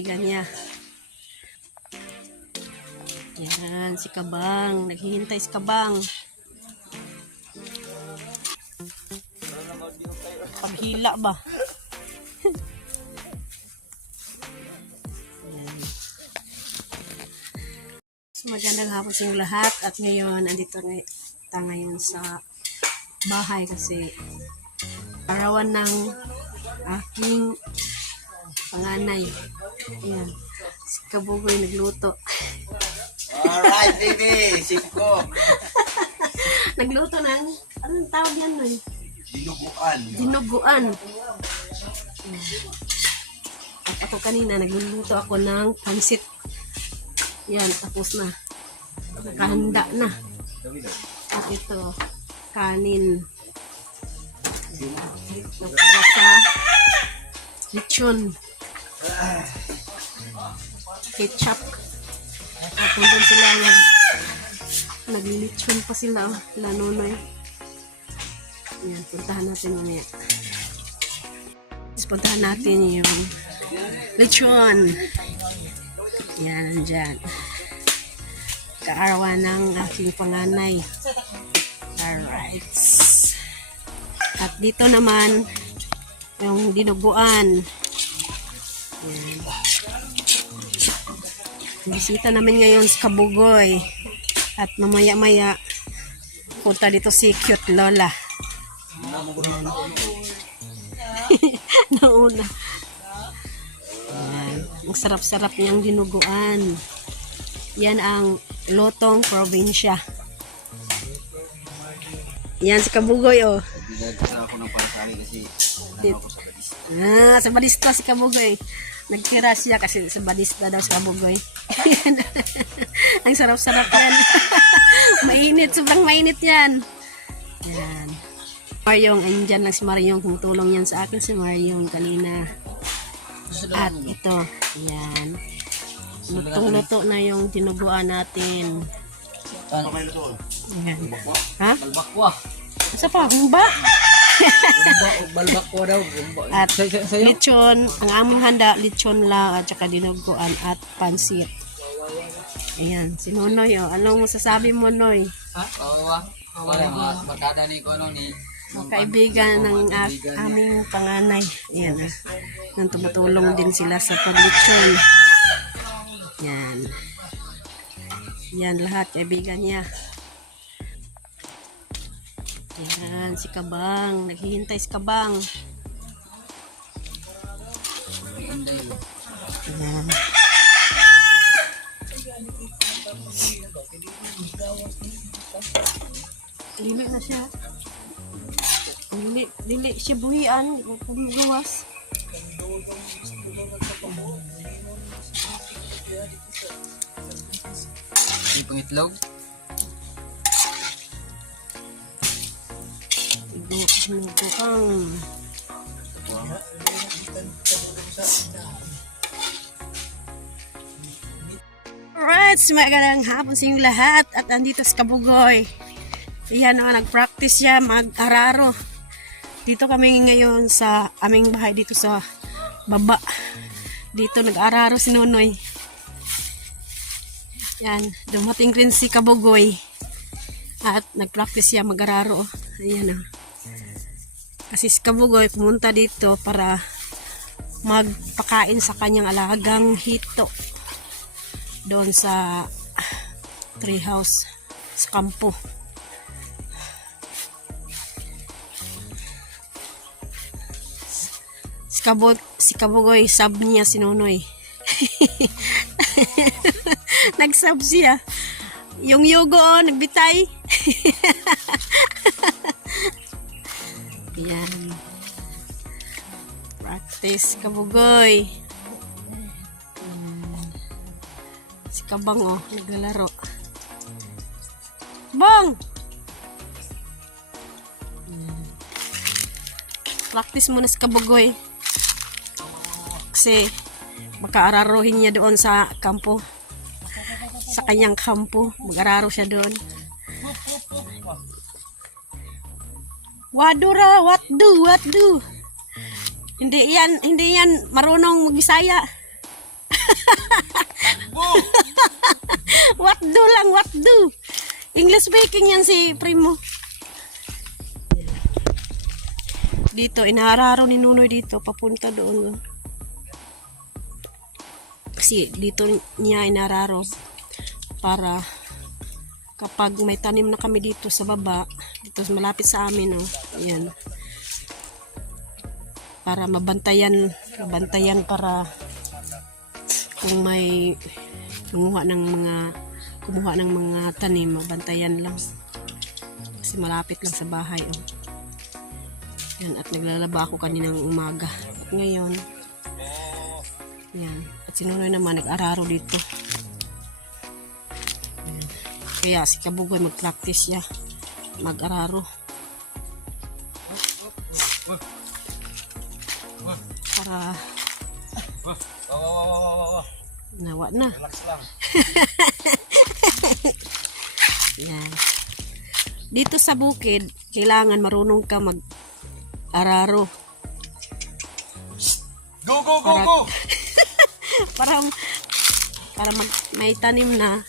kaibigan niya. Yan, si Kabang. Naghihintay si Kabang. Paghila ba? Magandang hapon sa inyong lahat. At ngayon, andito tayo ngayon sa bahay kasi arawan ng aking panganay. Ayan. Si Kabugoy nagluto. Alright, baby! Sip ko! Nagluto ng, anong tawag yan nun? Dinuguan. Dinuguan. At ako kanina, nagluluto ako ng pansit. Yan, tapos na. Nakahanda na. At ito, kanin. Ito para sa lechon. Ketchup. At nandun sila naglilechon pa sila. Lanonoy. Yan, puntahan natin mamaya. Puntahan natin yung lechon. Yan, dyan. Kaarawan ng aking panganay. Alright. At dito naman, yung dinuguan. Yan. Bisita namin ngayon sa Kabugoy. At mamaya-maya, punta dito si Cute Lola. Nauna. Ang sarap-sarap niyang dinuguan. Yan ang lotong probinsya. Yan si Kabugoy, oh. Nagkita ako ng pansari kasi ako sa badista. Sa badista si Kabugoy. Nagtira siya kasi sa badista daw si Kabugoy. Ang sarap-sarap yan. Mainit, sobrang mainit yan. Yan. Maryong, andyan lang si Maryong. Tumutulong yan sa akin si Maryong kanina. At ito, yan. Lutong-luto na yung dinuguan natin. Yan. Ha? Balbakwa. Asa pa? Humba? Balbakwa daw. At lechon, ang aming handa, lechon lang at saka dinuguan at pansit. Ayan, si Nonoy, oh. Anong masasabi mo, Noy? Ha? Kawawa. Kawawa. Magkada ni ko ni Kaibigan ng aming panganay. Ayan, nang tumutulong din sila sa paglechon. Yan. Yan lahat, kaibigan niya. Yan, si Kabang. Naghihintay si Kabang. Yan. Dili na siya. Dili siya buhian. Pumugawas. Yung pangitlog. Alright, magandang hapon sa inyong lahat. At andito sa Kabugoy. Ayan o, nag-practice siya mag-araro. Dito kami ngayon sa aming bahay dito sa baba. Dito nag-araro si Nonoy. Yan, dumating rin si Kabugoy. At nag-practice siya mag-araro. Ayan o. Kasi si Kabugoy pumunta dito para magpakain sa kanyang alagang hito. Doon sa tree house sa kampo. Si Kabugoy, sub niya si Nonoy. Nag-sub siya. Yung Yugo, oh, nagbitay. Yan. Practice, Kabugoy. Si Kabang, oh, naglalaro. Bang! Practice muna si Kabugoy. Kasi makaararuhin niya doon sa kampo. Sa kanyang kampo. Mag-araro siya doon. Wadura, what do? Hindi yan marunong mag-Bisaya. English speaking yan si Primo. Dito, inaararo ni Nunoy dito, papunta doon. Kasi dito niya inararo para kapag may tanim na kami dito sa baba, dito malapit sa amin, oh. Ayan. Para mabantayan para kung may kumuha ng mga tanim, mabantayan lang. Kasi malapit lang sa bahay, oh. Yan, at naglalaba ako kaninang umaga. At ngayon, yan. At si Nunoy naman nag-araro dito. Yan. Kaya si Kabugoy mag-practice siya. Mag-araro. Para nawa na. Relax lang. Yan. Dito sa bukid, kailangan marunong ka mag-araro. Go, go, go, go! para may tanim na,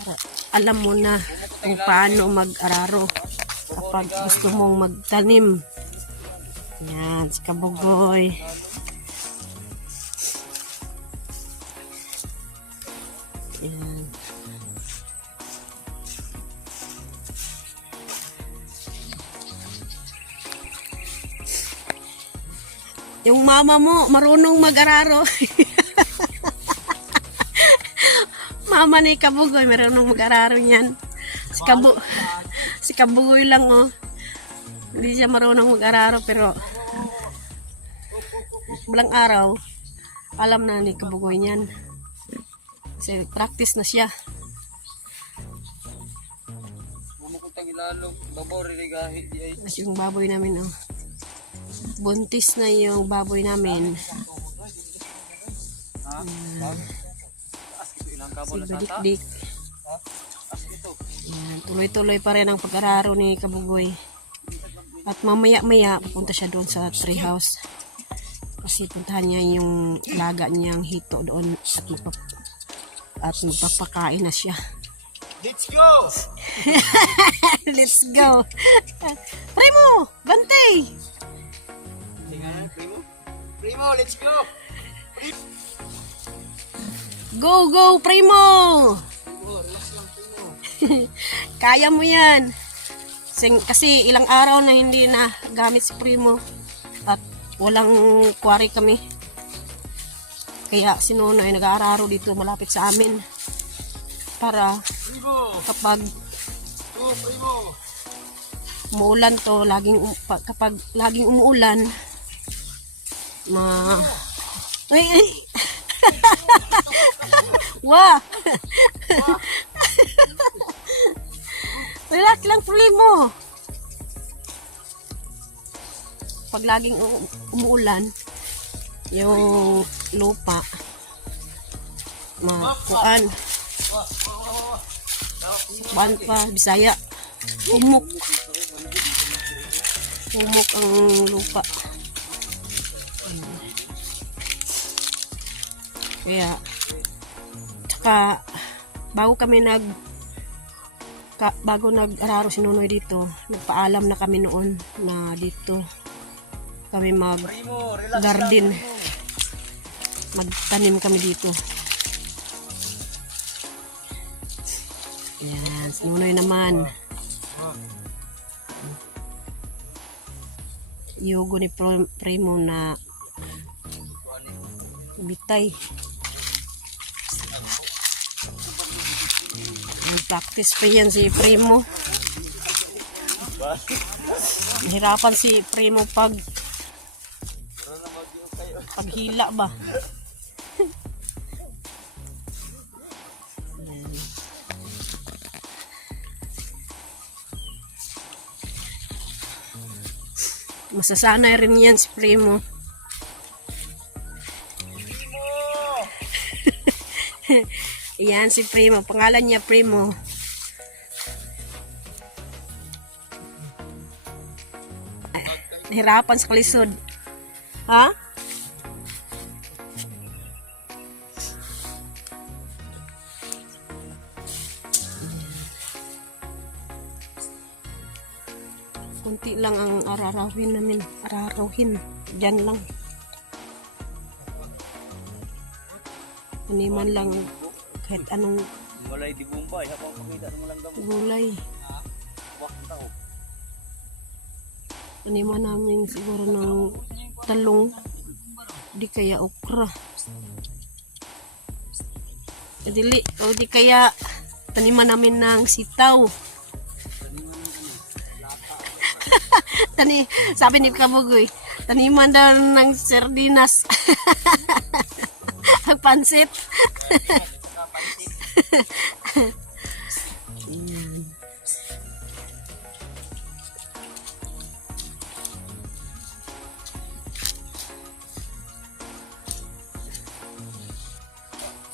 para alam mo na kung paano mag-araro kapag gusto mong magtanim. Yan, si Kabugoy. Yan. Yung mama mo, marunong mag-araro. Mama ni Kabugoy, marunong mag-araro niyan. Si Kabugoy lang, oh. Hindi siya marunong mag-araro, pero walang araw, alam na ni Kabugoy niyan. Kasi practice na siya. Bumukutang ilalo, babaw riligahi. Mas yung baboy namin, oh. Buntis na yung baboy namin. Si Badikdik. Yan, tuloy-tuloy pa rin ang pag-araro ni Kabugoy. At mamaya-maya pupunta siya doon sa tree house. Kasi puntahan niya yung laga niyang hito doon at magpapakain na siya. Let's go! Let's go! Primo! Bantay! Primo, let's go! Go, go, Primo! Kaya mo yan. Kasi ilang araw na hindi na gamit si Primo. At walang quarry kami. Kaya si Nunoy nag-aararo dito malapit sa amin. Para kapag umuulan to, kapag laging umuulan, ay! Wah! Relax lang, Primo. Pag laging umuulan, yung lupa, makuan, pa, Bisaya, humok ang lupa. Kaya tsaka bago nag-araro si Nunoy dito, nagpaalam na kami noon na dito kami mag-garden, magtanim kami dito. Yan, si Nunoy naman yugo ni Primo na bitay. Practice pa yan si Primo. Nahirapan si Primo paghila ba. Masasanay rin yan si Primo. Yan si Primo, pangalan niya Primo. Nahirapan sa kalisod. Ha? konti lang ang ararawin namin. Ararawin. Diyan lang. Taniman lang kahit anong Walay di Bombay, habang pakita mo lang gamot. gulay. Wak tao. Taniman namin siguro ng talong. Di kaya okra. O di kaya taniman namin ng sitaw. Sabi ni Kabugoy, taniman daw ng sardinas. Pansit. Ayan.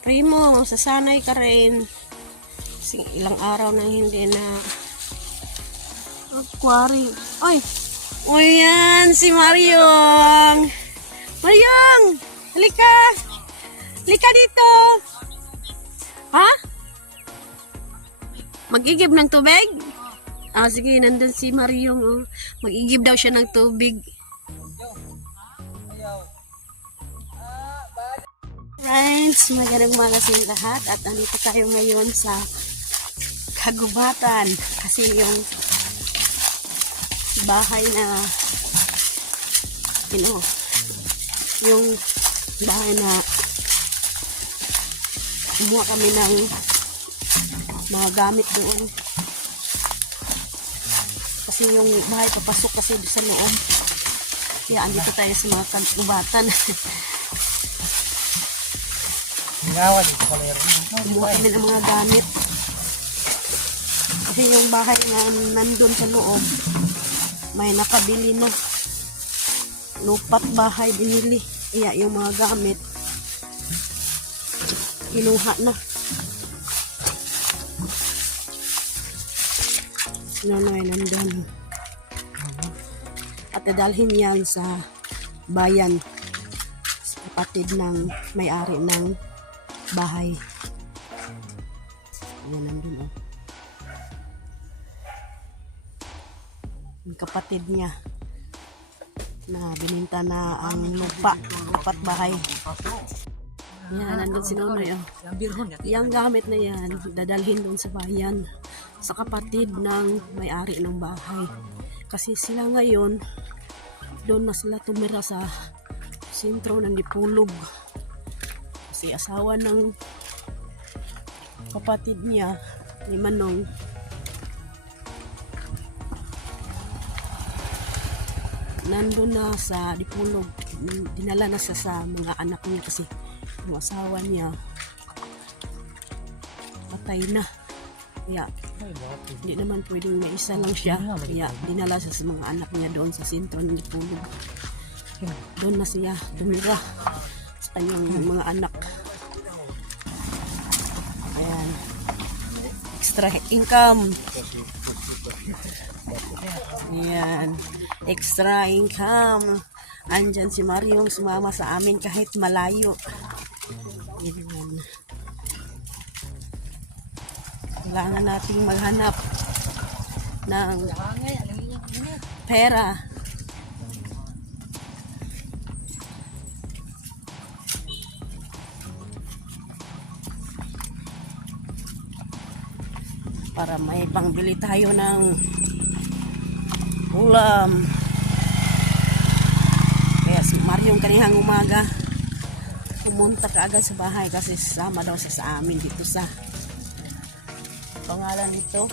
Primo, sasanay ka rin. Kasi ilang araw na hindi na aquarium. Ay! O yan, si Mariong! Mariong! Halika! Halika dito! Ha? Mag-igib ng tubig? Ah, sige, nandun si Mariong. Oh. Mag-igib daw siya ng tubig. Friends, magandang umaga sa inyo lahat at andito tayo ngayon sa kagubatan kasi yung bahay na yung bahay na kumuha kami ng mga gamit doon kasi yung bahay papasok kasi sa loob kaya andito tayo sa mga kagubatan. Kumuha kami ng mga gamit kasi yung bahay na nandun sa loob may nakabili na lupat bahay binili kaya yung mga gamit kinuha na. Sinonoy nandun at dadalhin yan sa bayan sa kapatid ng may-ari ng bahay. Yan nandun oh. Yung kapatid niya na bininta na ang lupat bahay. Yan, nandun si Nonoy oh. Yung gamit na yan dadalhin dun sa bayan sa kapatid ng may-ari ng bahay kasi sila ngayon doon na sila tumira sa sentro ng Dipolog. Si asawa ng kapatid niya ni Manong nandun na sa Dipolog, dinala na sa mga anak niya kasi yung asawa niya patay na kaya hindi naman pwedeng may isa lang siya kaya dinala sa mga anak niya doon sa sentro ng Dipolog. Doon na siya tumira sa kanyang mga anak. Ayan. Extra income. Ayan. Extra income. Andyan si Mariong sumama sa amin kahit malayo. Ayan. Kailangan nating maghanap ng pera. Para may pangbili tayo ng ulam. Kaya si Mariong kanihang umaga pumunta kaagad sa bahay kasi sama daw siya sa amin dito sa pangalan nito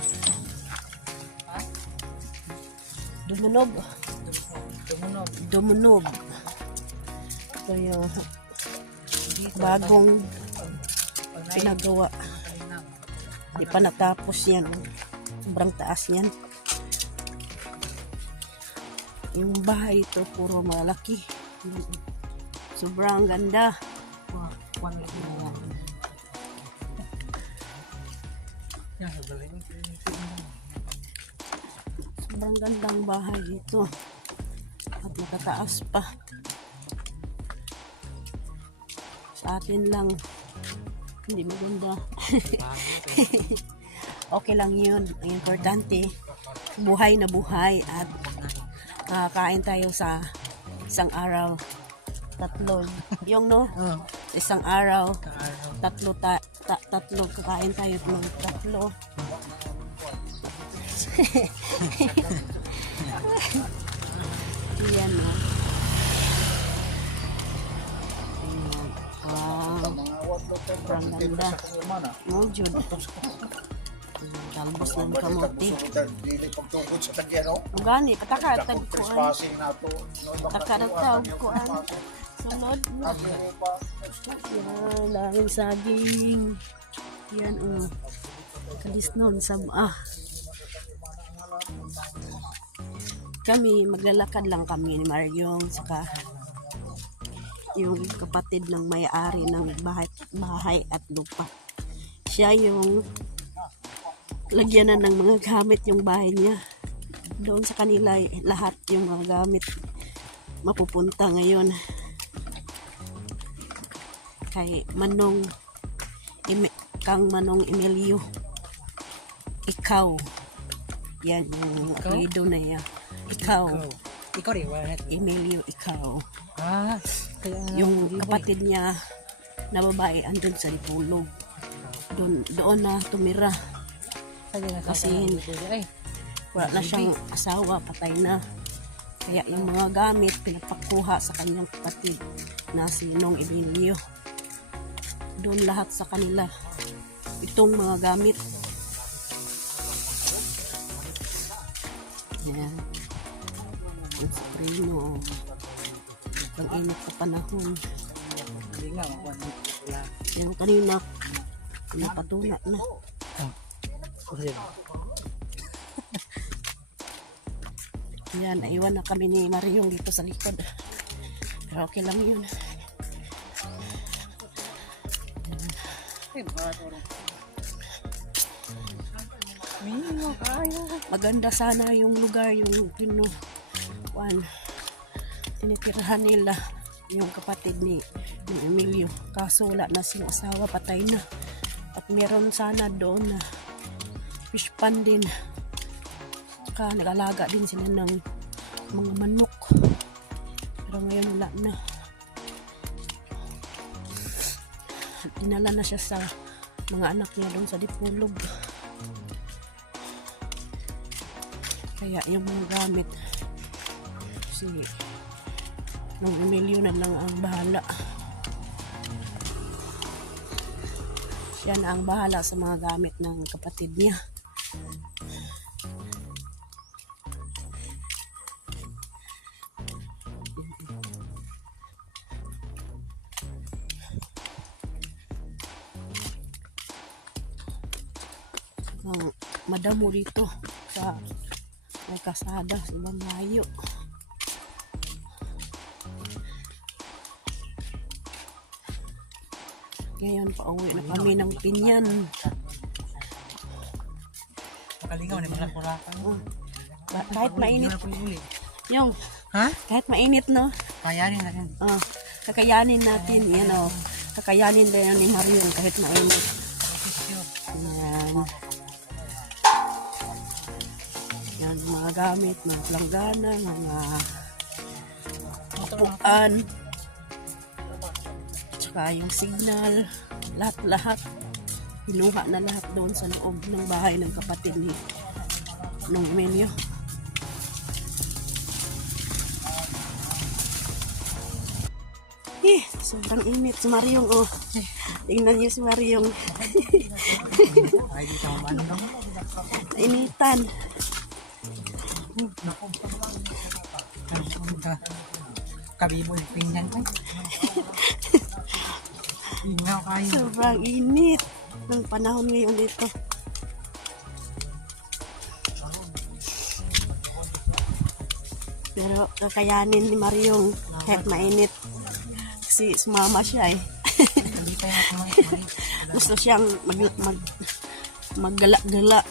Dumunog. Ito yung bagong pinagawa. Di pa natapos yan. Sobrang taas yan. Yung bahay ito puro malaki. Sobrang ganda. Sobrang gandang bahay ito. At nakataas pa. Sa atin lang hindi maganda. Okay lang yun. Ang importante, buhay na buhay at Kakain tayo sa isang araw. Tatlo. Yung no? Sa isang araw. Tatlo kakain tayo ng tatlo. Yan no. Ayan. Wow. Ang ganda. Mojud. Talbos ng kamote. Ang gani, pataka kuan. Pataka kuan. Sunod na. Yan, daming saging. Yan kalisnon sa Kami, maglalakad lang kami ni Maryong saka yung kapatid ng may-ari ng bahay at lupa. Siya yung lagyanan ng mga gamit yung bahay niya. Doon sa kanila lahat yung mga gamit mapupunta ngayon. Kay Kang Manong Emilio. Ikaw. Yan yung rido na yan. Ikaw rin, Emilio, ikaw. Kaya Yung kapatid niya na babae andun sa Dipulog. Doon na tumira. Kasi wala na siyang asawa, patay na. Kaya yung mga gamit pinagpakuha sa kanyang kapatid na si Nong Emilio. Doon lahat sa kanila. Itong mga gamit. Yan. Yung prino. Ang init sa panahon. hindi nga makuha wala. Yung kanina, napatula na. Kasi Yan, naiwan na kami ni Maryong dito sa likod. Pero okay lang yun. Maganda sana yung lugar, yung tinitirahan nila yung kapatid ni Emilio. Kaso wala na siyang asawa, patay na. At meron sana doon na fish pond din. Tsaka nag-alaga din sila ng mga manok. Pero ngayon wala na. Dinala na siya sa mga anak niya doon sa Dipulog. Kaya yung mga gamit si Nong Emilio na lang ang bahala. Siya na ang bahala sa mga gamit ng kapatid niya. Madamo dito sa may kasada sa Bangayo. Ngayon pauwi na kami ng Pinyan. makalingaw ni mga kurakan. Kahit mainit. Yung, Ha? kahit mainit, no? Kayanin natin. Kakayanin natin. Yan o. Kakayanin din ni Marion kahit mainit. Yan. Yan, mga gamit, mga planggana, mga upuan. Tsaka yung signal. Lahat-lahat. Pinuha na lahat doon sa loob ng bahay ng kapatid ni Nong Emilio. Sobrang init si Maryong, oh. Tingnan niyo si Maryong. Ay, di ka mamano lang. Initan. Kabibo yung pinggan ko. Ingaw kayo. Sobrang init ng panahon ngayon dito. Pero kakayanin ni Maryong kahit mainit. Kasi sumama siya eh. Hindi tayo natin Gusto siyang maggala-gala.